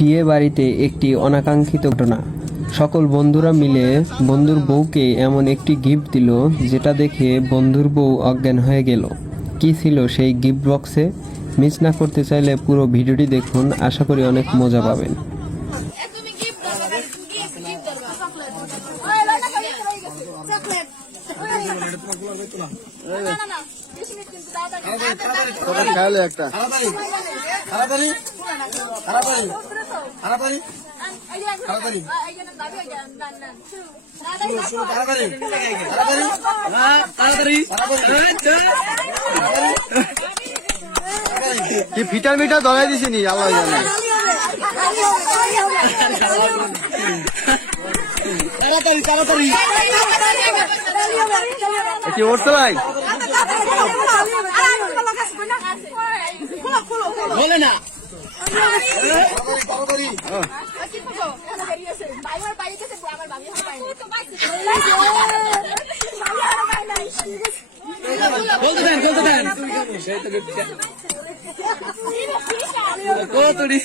বিয়ে বাড়িতে একটি অনাকাঙ্ক্ষিত ঘটনা। সকল বন্ধুরা মিলে বন্ধুর বউকে এমন একটি গিফট দিল যেটা দেখে বন্ধুর বউ অজ্ঞান হয়ে গেল। কি ছিল সেই গিফট বক্সে? মিস না করতে চাইলে পুরো ভিডিওটি দেখুন, আশা করি অনেক মজা পাবেন। কি ফিটার মিটার ধরাই দিছি নি আল্লাহ জানে। তাড়াতাড়ি তাড়াতাড়ি কি উঠতে ভাই বলে না বলতে দেন বলতে দেন কতটি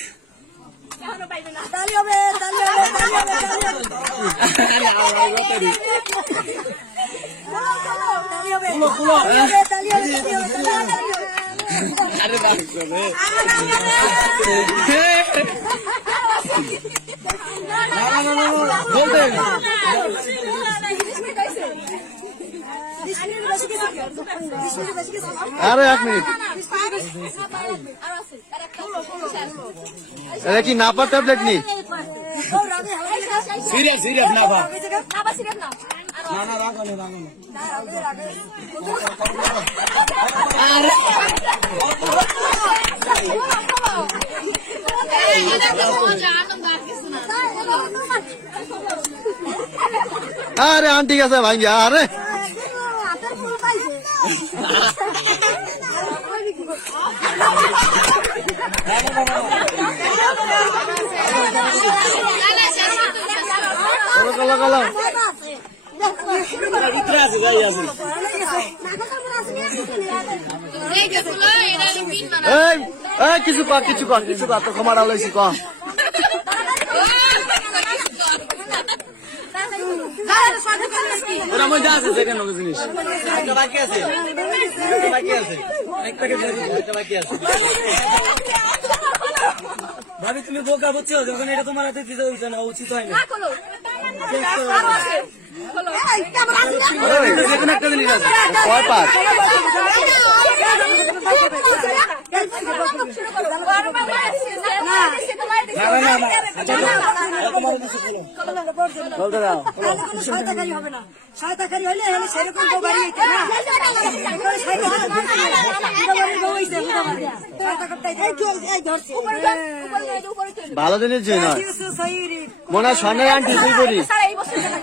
আরে এক মিনিট এটা কি নাপা ট্যাবলেট নি সিরিয়াস সিরিয়াস নাপা না না রাখো না রাখো না আরে আন্টি কাছে ভাঙ্গিয়া আরে কিছু কর কিছু কর কিছু কর তো ক্ষমা ডালাইছি কম ওরা মধ্যে আছে সেকেন্ড জিনিস বাকি আছে বাকি আছে একটা বাকি আছে ভাবি তুমি বোকা বুঝছো যখন এটা তোমার হাতে দিতে হইতো না উচিত হয় না একটা জিনিস আছে কয় পাঁচ ভালো জিনিস মনে হয় স্বর্ণের আন্টি তুই করি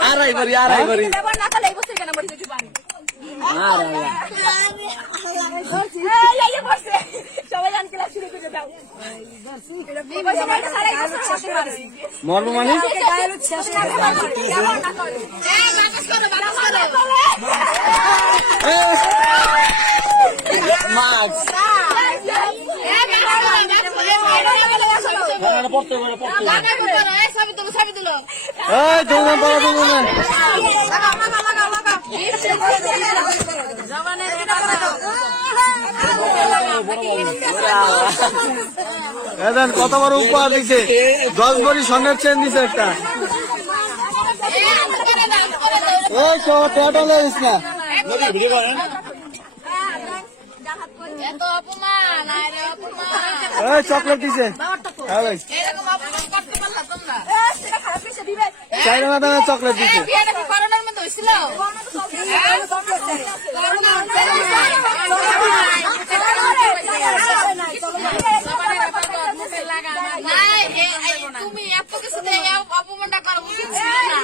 আড়াই করি আড়াই করি মর্ম মানে কত বড় উপহার দিচ্ছে 10 ভরি স্বর্ণের চেন দিছে একটা চকলেট দিছে চাইনা দামে চকলেট দিছে তুমি এত কিছু অপমানটা করো উচিত ছিল না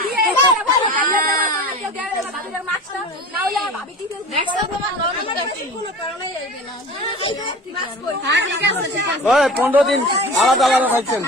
15 দিন আলাদা আলাদা খাইছেন